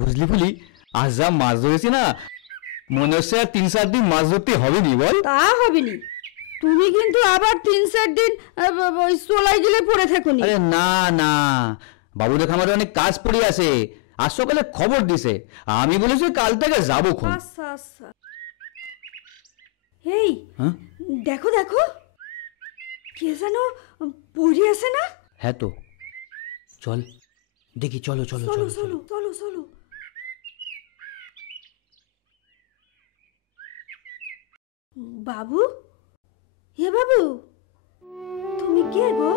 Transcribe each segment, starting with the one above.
বুঝলি ফুলি, আজ যা মাছ ধরেছি না, মনে হচ্ছে আর 3-4 দিন মাছ ধরতে হবে নি বল। তা হবে নি, তুমি কিন্তু আবার 3-4 দিন ওই চলাই গেলে পড়ে থাকো নি। আরে না না, বাবু দেখ আমাদের অনেক কাজ পড়ে আছে, আজ সকালে খবর দিছে, আমি বলেছি কাল থেকে যাবো খুন। আচ্ছা আচ্ছা। এই দেখো দেখো, কে যেন পড়ে আছে না? হ্যাঁ তো, চল দেখি, চলো চলো চলো চলো চলো চলো চলো। বাবু, হে বাবু, তুমি কে গো?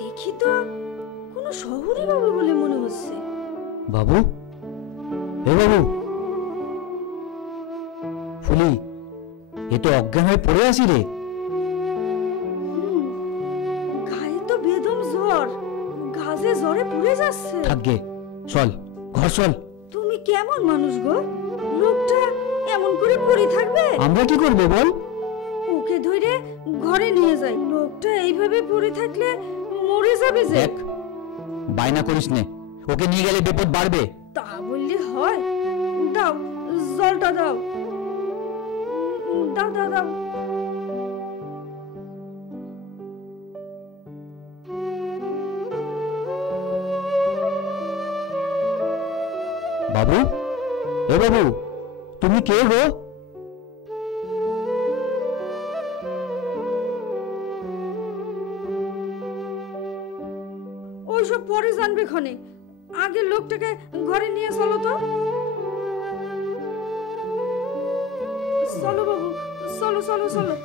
দেখি তো কোনো শহরে বাবু বলে মনে হচ্ছে। বাবু, হে বাবু। ফুলি, এ তো অজ্ঞান হয়ে পড়ে আছি রে। গায়ে তো বেদম জ্বর, গাছে জ্বরে পুড়ে যাচ্ছে। থাকবে, চল ঘর চল। তুমি কেমন মানুষ গো, লোকটা এমন করে পড়ে থাকবে? আমরা কি করবো বল? ওকে ধরে ঘরে নিয়ে যাই, লোকটা এইভাবে পড়ে থাকলে মরে যাবে যে। দেখ, বায়না করিস নে, ওকে নিয়ে গেলে বিপদ বাড়বে। তা বললে হয়? দাও জলটা দাও, দাও দাও দাও। বাবু, এ বাবু, তুমি কে গো? ওইসব পরে জানবে ক্ষণে, আগে লোকটাকে ঘরে নিয়ে চলো তো। চলো বাবু, চলো চলো চলো।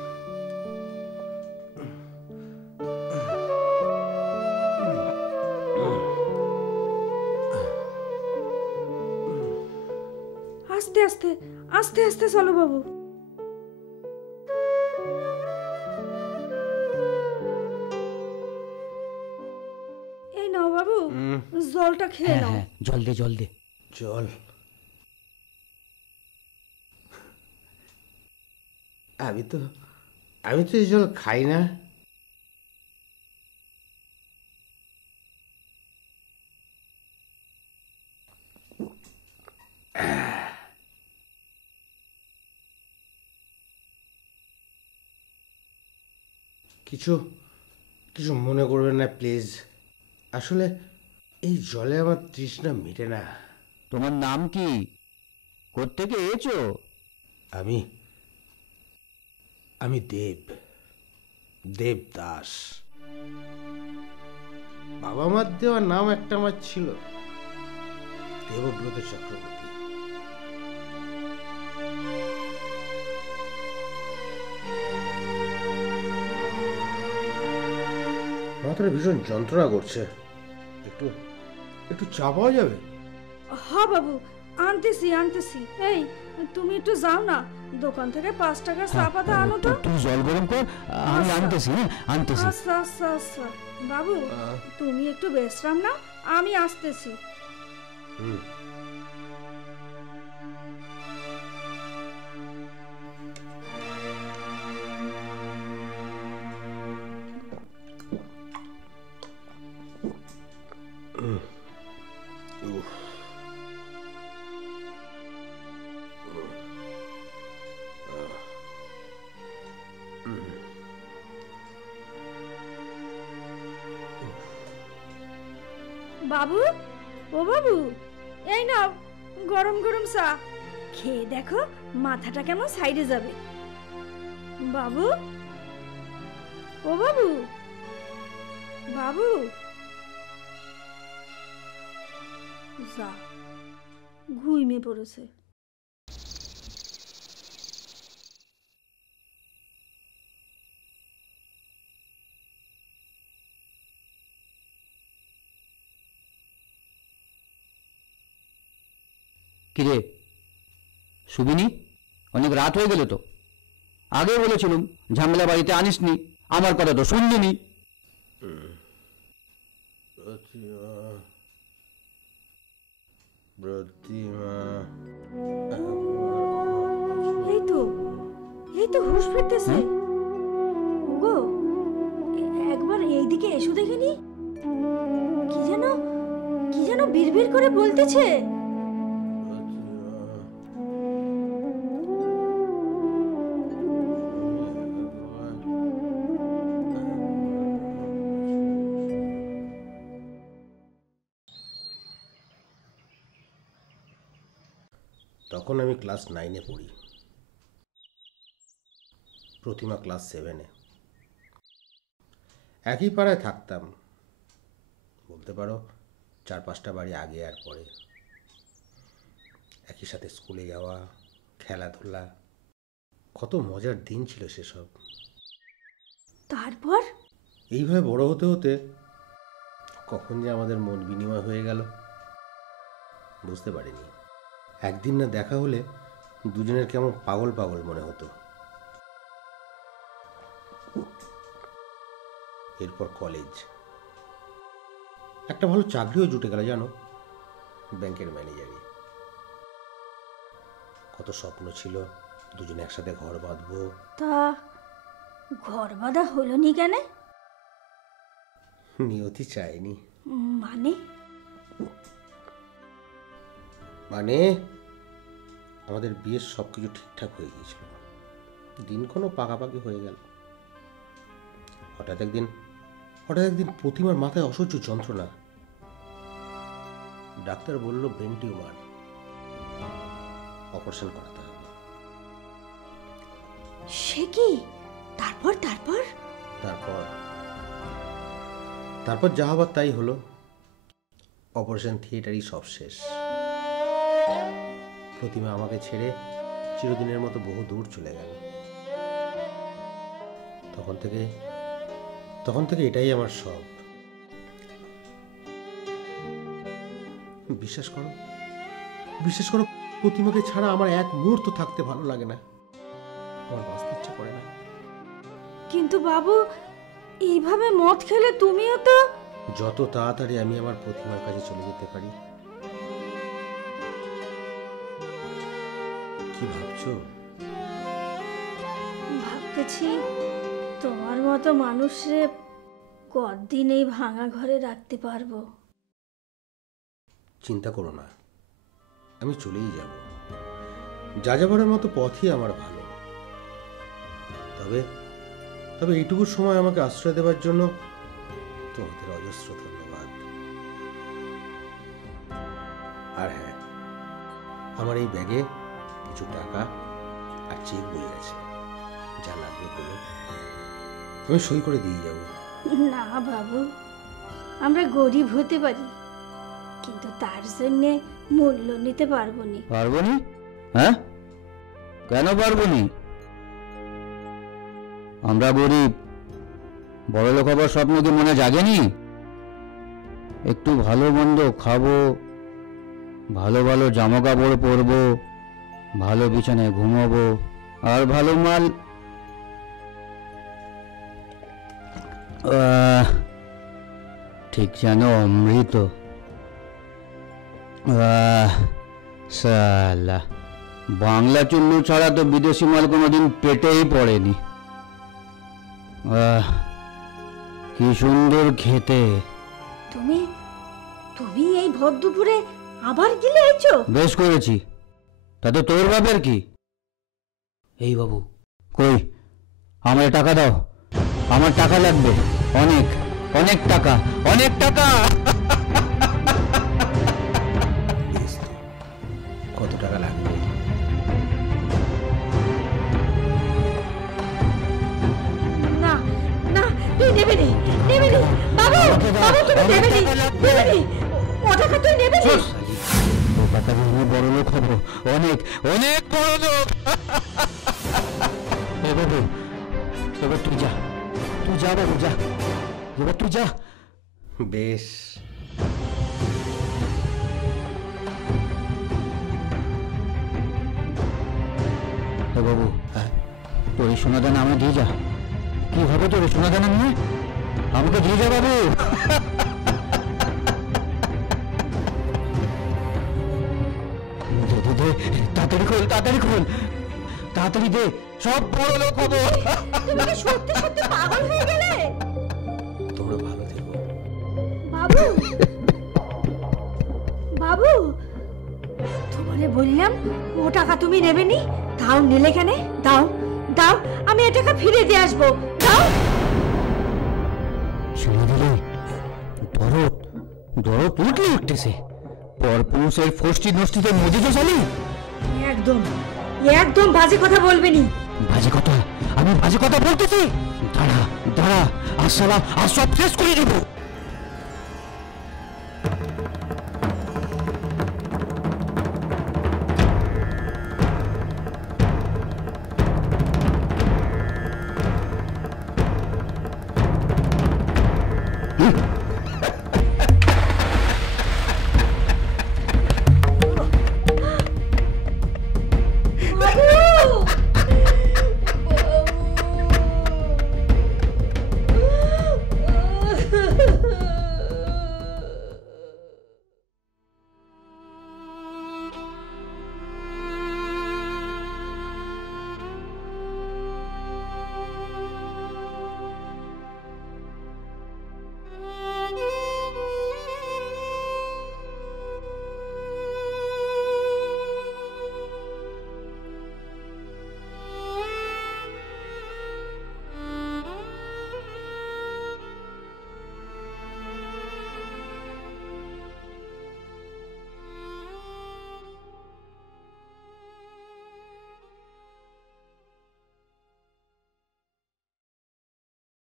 আস্তে আস্তে আস্তে আস্তে চলো বাবু। এই নাও বাবু, জলটা খেয়ে নাও। জল দে, জল দে। জল? আমি তো এই জল খাই না। কিছু মনে করবেন না প্লিজ, আসলে এই জলে আমার তৃষ্ণা মেটে না। তোমার নাম কি? কোত্থেকে এসেছো? আমি দেব দাস। বাবা মার দেওয়া নাম একটা আমার ছিল, দেবব্রত চক্রবর্তী। মাথাটা ভীষণ যন্ত্রণা করছে, একটু চা পাওয়া যাবে? হ্যাঁ বাবু, আনতেছি আনতেছি। এই তুমি একটু যাও না, দোকান থেকে 5 টাকার চা পাতা আনো তো। তুই জল গরম কর, আমি আনতেছি। আনতেছি। আচ্ছা আচ্ছা আচ্ছা। বাবু, তুমি একটু বিশ্রাম নাও, আমি আসতেছি। বাবু, ও বাবু, এই নাও গরম গরম চা, খেয়ে দেখো মাথাটা কেমন সাইডে যাবে। বাবু, ও বাবু, বাবু, যা ঘুমিয়ে পড়েছে। কিরে শুবিনি? অনেক রাত হয়ে গেল তো। আগে বলেছিলাম ঝামেলা বাড়িতে আনিসনি, আমার কথা তো শুনলিনি। এই তো হুঁশ ফিরতেছে। গো, একবার এইদিকে এসো দেখিনি। কি যেন বিড়বিড় বিড়বিড় করে বলতেছে? তখন আমি ক্লাস 9-এ পড়ি, প্রতিমা ক্লাস 7-এ। একই পাড়ায় থাকতাম, বলতে পারো 4-5টা বাড়ি আগে আর পরে। একই সাথে স্কুলে যাওয়া, খেলাধুলা, কত মজার দিন ছিল সেসব। তারপর এইভাবে বড় হতে হতে কখন যে আমাদের মন বিনিময় হয়ে গেল বুঝতে পারিনি। একদিন না দেখা হলে দুজনের কেমন পাগল পাগল মনে হতো। এরপর কলেজ, একটা ভালো চাকরিও জুটে গেল জানো, ব্যাংকের ম্যানেজারি। কত স্বপ্ন ছিল দুজনে একসাথে ঘর বাঁধবো। তা ঘর বাঁধা হলো নি কেন? নিয়তি চায়নি। মানে? মানে আমাদের বিয়ের সবকিছু ঠিকঠাক হয়ে গিয়েছিল, দিনক্ষণও পাকাপাকি হয়ে গেল। হঠাৎ একদিন প্রতিমার মাথায় অসহ্য যন্ত্রণা। ডাক্তার বলল ব্রেন টিউমার, অপারেশন করাতে হবে। সে কি? তারপর তারপর তারপর তারপর যা হবার তাই হলো। অপারেশন থিয়েটারই সব শেষ। প্রতিমা আমাকে ছেড়ে চিরদিনের মতো বহু দূর চলে গেল। তখন থেকে এটাই আমার সব। বিশ্বাস করো প্রতিমাকে ছাড়া আমার এক মুহূর্ত থাকতে ভালো লাগে না, আমার বাঁচতে ইচ্ছা করে না। কিন্তু বাবু, এইভাবে মদ খেলে তুমিও তো... যত তাড়াতাড়ি আমি আমার প্রতিমার কাছে চলে যেতে পারি। কি ভাবছো? ভাবতেছি তোমার মতো মানুষরে কতদিন এই ভাঙা ঘরে রাখতে পারবো। চিন্তা করো না, আমি চলেই যাব। যাযাবরের মতো পথই আমার ভালো। তবে এইটুকু সময় আমাকে আশ্রয় দেওয়ার জন্য তোমাদের অজস্র ধন্যবাদ। আর হ্যাঁ, আমার এই ব্যাগে কিছু টাকা আর চেক বই আছে, যা লাগবে বলো, আমি সই করে দিয়ে যাব। না বাবু, আমরা গরিব হতে পারি, কিন্তু তার জন্যে মূল্য নিতে পারবো না। পারবো নি? হ্যাঁ, কেন পারবো নি? আমরা গরিব, বড় লোক হবার স্বপ্ন কি মনে জাগেনি? একটু ভালো মন্দ খাবো, ভালো ভালো জামা কাপড় পরবো, ভালো বিছানায় ঘুমাবো, আর ভালো মাল। ঠিক যেন অমৃত। সালা, বাংলা চুল্লু ছাড়া তো বিদেশি মাল কোনোদিন পেটেই পড়েনি। কি সুন্দর খেতে। তুমি তুমি এই ভর দুপুরে আবার গিলে আইছো? বেশ করেছি, তাতে তোর বাপের কি? এই বাবু কই, আমার টাকা দাও, আমার টাকা লাগবে, অনেক অনেক টাকা, অনেক টাকা। কত টাকা লাগবে? না না, তুই নেবে নি, নেবে নি বাবু, বাবু তুমি নেবে নি, নেবে নি, ও টাকা তুই নেবে নি। ও কথা বলবো, বড় লোক হবো, অনেক অনেক বড় লোক। এ বাবু, এবার তুই যা, তুই যা বাবু, যা, এবার তুই যা। বেশ, এ বাবু, তোর এই সোনাদানা আমায় দিয়ে যা। কি হবে তোর এই সোনাদানা নিয়ে? আমাকে দিয়ে যা বাবু। দে, তাড়াতাড়ি খোল, তাড়াতাড়ি খোল, তাড়াতাড়ি দে, সব বড় লোক হবো। তুমি কি সত্যি সত্যি পাগল হয়ে গেলে? তোমরা ভালো থেকো। বাবু, বললাম ও টাকা তুমি নেবে নি, তাও নিলে কেন? দাও দাও, আমি এ টাকা ফিরে দিয়ে আসবো, দাও। ছেড়ে দিলে দরদ দরদ উঠলে উঠতেছে। পরপুরুষের ফষ্টি নষ্টিতে মজে তো চলে। একদম একদম বাজে কথা বলবে নি। বাজে কথা? আমি বাজে কথা বলতেছি? দাঁড়া দাঁড়া, আর শালা আর সব শেষ করে দেবো।